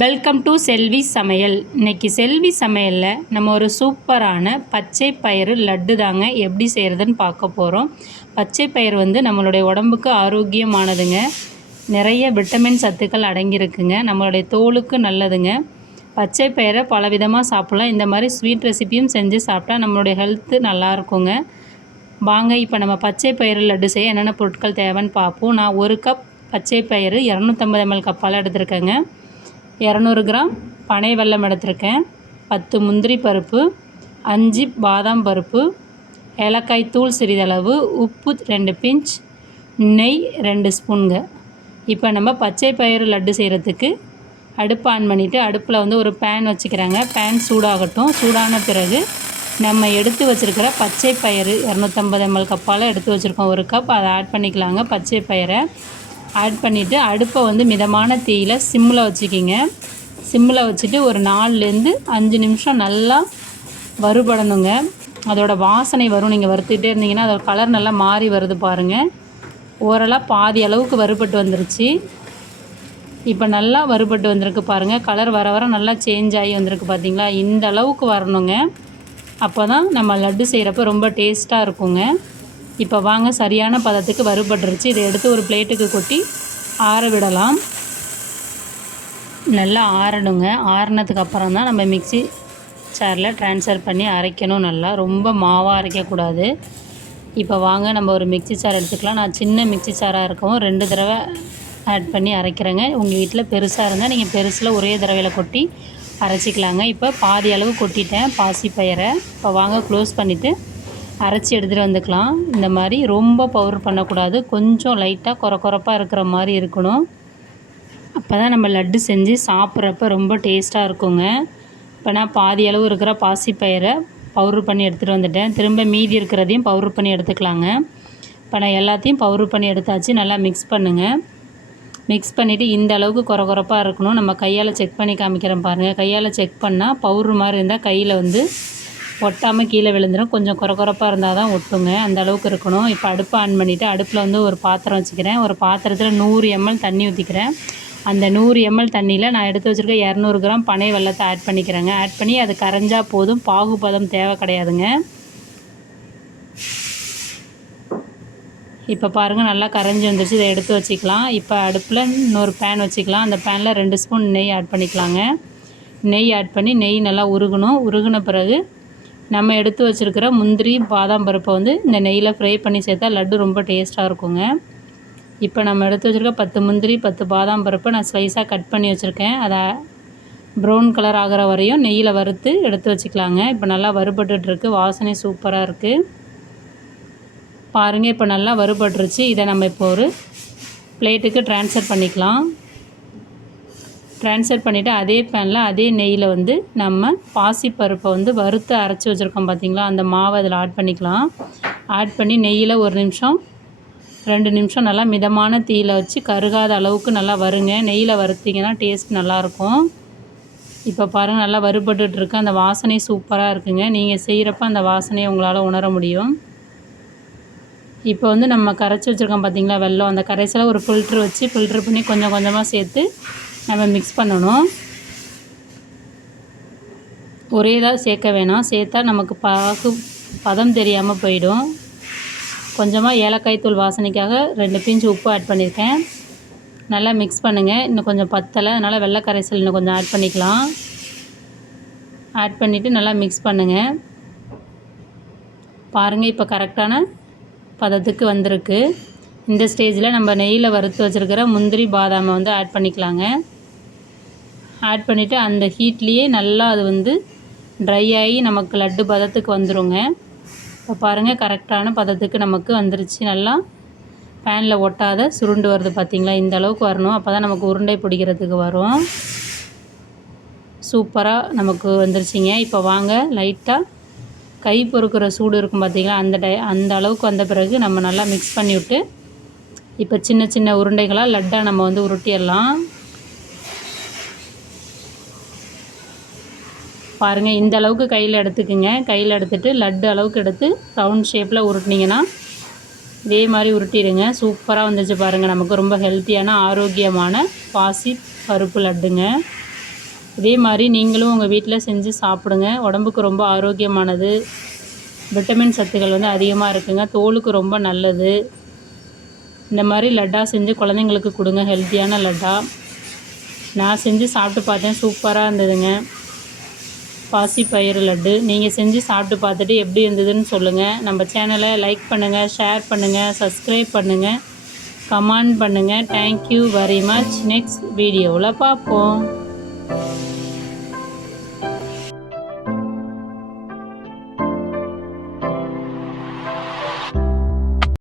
Welcome to செல்வி சமையல் இன்னைக்கு செல்வி சமையலில் நம்ம ஒரு சூப்பரான பச்சை பயிறு லட்டு தாங்க எப்படி செய்கிறதுன்னு பார்க்க போகிறோம் பச்சை பயிறு வந்து நம்மளுடைய உடம்புக்கு ஆரோக்கியமானதுங்க. நிறைய விட்டமின் சத்துக்கள் அடங்கியிருக்குங்க. நம்மளுடைய தோலுக்கு நல்லதுங்க. பச்சை பயிரை பலவிதமாக சாப்பிட்லாம். இந்த மாதிரி ஸ்வீட் ரெசிபியும் செஞ்சு சாப்பிட்டா நம்மளுடைய ஹெல்த்து நல்லாயிருக்குங்க வாங்க இப்போ நம்ம பச்சை பயிறு லட்டு செய்ய என்னென்ன பொருட்கள் தேவைன்னு பார்ப்போம். நான் ஒரு கப் பச்சை பயிறு இரநூத்தம்பது எம்எல் கப்பால் எடுத்திருக்கேங்க. இரநூறு கிராம் பனை வெல்லம் எடுத்திருக்கேன். பத்து முந்திரி பருப்பு அஞ்சு பாதாம் பருப்பு ஏலக்காய் தூள் சிறிதளவு உப்பு ரெண்டு பிஞ்ச் நெய் ரெண்டு ஸ்பூனுங்க. இப்போ நம்ம பச்சை பயிறு லட்டு செய்கிறதுக்கு அடுப்பு ஆன் பண்ணிவிட்டு அடுப்பில் வந்து ஒரு பேன் வச்சுக்கிறாங்க. பேன் சூடாகட்டும். சூடான பிறகு நம்ம எடுத்து வச்சுருக்கிற பச்சை பயிறு இரநூத்தம்பது எம்எல் கப்பால் எடுத்து வச்சுருக்கோம் ஒரு கப் அதை ஆட் பண்ணிக்கலாங்க பச்சை பயிரை ஆட் பண்ணிவிட்டு அடுப்பை வந்து மிதமான தீயில் சிம்மில் வச்சுக்கிங்க. சிம்மில் வச்சுட்டு ஒரு நாலுலேருந்து அஞ்சு நிமிஷம் நல்லா வறுபடணுங்க. அதோடய வாசனை வரும். நீங்கள் வறுத்துக்கிட்டே இருந்தீங்கன்னா அதோட கலர் நல்லா மாறி வருது பாருங்கள் ஓரளவு பாதி அளவுக்கு வறுபட்டு வந்துருச்சு. இப்போ நல்லா வறுபட்டு வந்திருக்கு பாருங்கள் கலர் வர வர நல்லா சேஞ்ச் ஆகி வந்திருக்கு பார்த்தீங்களா இந்த அளவுக்கு வரணுங்க. அப்போ தான் நம்ம லட்டு செய்கிறப்ப ரொம்ப டேஸ்ட்டாக இருக்குங்க. இப்போ வாங்க சரியான பதத்துக்கு வறுபட்டுருச்சு. இதை எடுத்து ஒரு பிளேட்டுக்கு கொட்டி ஆற விடலாம். நல்லா ஆறணுங்க. ஆறினதுக்கு அப்புறம் தான் நம்ம மிக்சி சேரில் ட்ரான்ஸ்ஃபர் பண்ணி அரைக்கணும் நல்லா. ரொம்ப மாவாக அரைக்கக்கூடாது. இப்போ வாங்க நம்ம ஒரு மிக்சி சார் எடுத்துக்கலாம். நான் சின்ன மிக்சி சாராக இருக்கவும் ரெண்டு தடவை ஆட் பண்ணி அரைக்கிறேங்க. உங்கள் வீட்டில் பெருசாக இருந்தால் நீங்கள் பெருசில் ஒரே தடவையில் கொட்டி அரைச்சிக்கலாங்க. இப்போ பாதி அளவு கொட்டிட்டேன். பாசி பயிரை. இப்போ வாங்க க்ளோஸ் பண்ணிவிட்டு அரைச்சி எடுத்துகிட்டு வந்துக்கலாம். இந்த மாதிரி ரொம்ப பவுடர் பண்ணக்கூடாது. கொஞ்சம் லைட்டாக குறை குறைப்பாக இருக்கிற மாதிரி இருக்கணும். அப்போ தான் நம்ம லட்டு செஞ்சு சாப்பிட்றப்ப ரொம்ப டேஸ்ட்டாக இருக்குங்க. இப்போ நான் பாதி அளவு இருக்கிற பாசிப்பயிரை பவுட்ரு பண்ணி எடுத்துகிட்டு வந்துட்டேன். திரும்ப மீதி இருக்கிறதையும் பவுட்ரு பண்ணி எடுத்துக்கலாங்க. இப்போ நான் எல்லாத்தையும் பவுட்ரு பண்ணி எடுத்தாச்சு. நல்லா மிக்ஸ் பண்ணுங்கள் மிக்ஸ் பண்ணிவிட்டு இந்த அளவுக்கு குறை குறைப்பாக இருக்கணும். நம்ம கையால் செக் பண்ணி காமிக்கிறேன் பாருங்கள் கையால் செக் பண்ணால் பவுட்ரு மாதிரி இருந்தால் கையில் வந்து ஒட்டாமல் கீழே விழுந்துடும் கொஞ்சம் குறக்குறப்பாக இருந்தால் தான் ஒட்டுங்க. அந்த அளவுக்கு இருக்கணும். இப்போ அடுப்பை ஆன் பண்ணிவிட்டு அடுப்பில் வந்து ஒரு பாத்திரம் வச்சுக்கிறேன். ஒரு பாத்திரத்தில் நூறு எம்எல் தண்ணி ஊற்றிக்கிறேன் அந்த நூறு எம்எல் தண்ணியில் நான் எடுத்து வச்சுருக்க இரநூறு கிராம் பனை வெள்ளத்தை ஆட் பண்ணிக்கிறேங்க. ஆட் பண்ணி அது கரைஞ்சால் போதும். பாகுபதம் தேவை கிடையாதுங்க. இப்போ பாருங்கள் நல்லா கரைஞ்சி வந்துருச்சு. இதை எடுத்து வச்சுக்கலாம். இப்போ அடுப்பில் இன்னொரு பேன் வச்சுக்கலாம். அந்த பேனில் ரெண்டு ஸ்பூன் நெய் ஆட் பண்ணிக்கலாங்க. நெய் ஆட் பண்ணி நெய் நல்லா உருகணும். உருகின பிறகு நம்ம எடுத்து வச்சுருக்கிற முந்திரி பாதாம் பருப்பை வந்து இந்த நெய்யில் ஃப்ரை பண்ணி சேர்த்தா லட்டு ரொம்ப டேஸ்ட்டாக இருக்குங்க. இப்போ நம்ம எடுத்து வச்சுருக்க பத்து முந்திரி பத்து பாதாம் பருப்பை நான் ஸ்லைஸாக கட் பண்ணி வச்சுருக்கேன். அதை ப்ரௌன் கலர் ஆகிற வரையும் நெய்யில் வறுத்து எடுத்து வச்சுக்கலாங்க. இப்போ நல்லா வறுபட்டுருக்கு வாசனை சூப்பராக இருக்குது பாருங்கள் இப்போ நல்லா வறுபட்டுருச்சு. இதை நம்ம இப்போ ஒரு பிளேட்டுக்கு ட்ரான்ஸ்ஃபர் பண்ணிக்கலாம். ட்ரான்ஸ்ஃபர் பண்ணிவிட்டு அதே பேனில் அதே நெய்யில் வந்து நம்ம பாசிப்பருப்பை வந்து வறுத்து அரைச்சி வச்சுருக்கோம் பார்த்திங்களா அந்த மாவை அதில் ஆட் பண்ணிக்கலாம். ஆட் பண்ணி நெய்யில் ஒரு நிமிஷம் ரெண்டு நிமிஷம் நல்லா மிதமான தீயில் வச்சு கருகாத அளவுக்கு நல்லா வருங்க. நெய்யில் வறுத்திங்கன்னா டேஸ்ட் நல்லாயிருக்கும். இப்போ பாருங்கள் நல்லா வறுபட்டுருக்கு அந்த வாசனை சூப்பராக இருக்குங்க. நீங்கள் செய்கிறப்ப அந்த வாசனையை உங்களால் உணர முடியும். இப்போ வந்து நம்ம கரைச்சி வச்சுருக்கோம் பார்த்திங்களா வெள்ளம் அந்த கரைசலை ஒரு ஃபில்ட்ரு வச்சு ஃபில்ட்ரு பண்ணி கொஞ்சம் கொஞ்சமாக சேர்த்து நம்ம மிக்ஸ் பண்ணணும். ஒரே இதாக சேர்க்க வேணாம். சேர்த்தா நமக்கு பாகு பதம் தெரியாமல் போயிடும். கொஞ்சமாக ஏலக்காய் தூள் வாசனைக்காக ரெண்டு பிஞ்சு உப்பு ஆட் பண்ணியிருக்கேன் நல்லா மிக்ஸ் பண்ணுங்கள் இன்னும் கொஞ்சம் பத்தலை. அதனால் வெள்ளை கரைசல் இன்னும் கொஞ்சம் ஆட் பண்ணிக்கலாம். ஆட் பண்ணிவிட்டு நல்லா மிக்ஸ் பண்ணுங்கள் பாருங்கள் இப்போ கரெக்டான பதத்துக்கு வந்திருக்கு. இந்த ஸ்டேஜில் நம்ம நெய்யில் வறுத்து வச்சுருக்கிற முந்திரி பாதாமை வந்து ஆட் பண்ணிக்கலாங்க. ஆட் பண்ணிவிட்டு அந்த ஹீட்லேயே நல்லா அது வந்து ட்ரை ஆகி நமக்கு லட்டு பதத்துக்கு வந்துடுங்க இப்போ பாருங்கள் கரெக்டான பதத்துக்கு நமக்கு வந்துருச்சு. நல்லா பேனில் ஒட்டாத சுருண்டு வருது பார்த்திங்களா இந்த அளவுக்கு வரணும். அப்போ தான் நமக்கு உருண்டை பிடிக்கிறதுக்கு வரும். சூப்பராக நமக்கு வந்துருச்சிங்க. இப்போ வாங்க லைட்டாக கை பொறுக்கிற சூடு இருக்கும் பார்த்திங்களா அந்த டை அந்த அளவுக்கு வந்த பிறகு நம்ம நல்லா மிக்ஸ் பண்ணி விட்டு இப்போ சின்ன சின்ன உருண்டைகளாக லட்டாக நம்ம வந்து உருட்டிடலாம். பாருங்கள் இந்த அளவுக்கு கையில் எடுத்துக்கோங்க. கையில் எடுத்துகிட்டு லட்டு அளவுக்கு எடுத்து ரவுண்ட் ஷேப்பில் உருட்டினீங்கன்னா இதே மாதிரி உருட்டிடுங்க. சூப்பராக வந்துச்சு பாருங்கள் நமக்கு ரொம்ப ஹெல்த்தியான ஆரோக்கியமான பாசி பருப்பு லட்டுங்க. இதே மாதிரி நீங்களும் உங்கள் வீட்டில் செஞ்சு சாப்பிடுங்க. உடம்புக்கு ரொம்ப ஆரோக்கியமானது. விட்டமின் சத்துக்கள் வந்து அதிகமாக இருக்குங்க. தோலுக்கு ரொம்ப நல்லது. இந்த மாதிரி லட்டா செஞ்சு குழந்தைங்களுக்கு கொடுங்க ஹெல்த்தியான லட்டா. நான் செஞ்சு சாப்பிட்டு பார்த்தேன் சூப்பராக இருந்ததுங்க. பாசிப்பயிறு லட்டு. நீங்கள் செஞ்சு சாப்பிட்டு பார்த்துட்டு எப்படி இருந்ததுன்னு சொல்லுங்கள் நம்ம சேனலை லைக் பண்ணுங்கள் ஷேர் பண்ணுங்கள் சப்ஸ்கிரைப் பண்ணுங்கள் கமெண்ட் பண்ணுங்கள் தேங்க்யூ வெரி மச் நெக்ஸ்ட் வீடியோவில் பார்ப்போம்.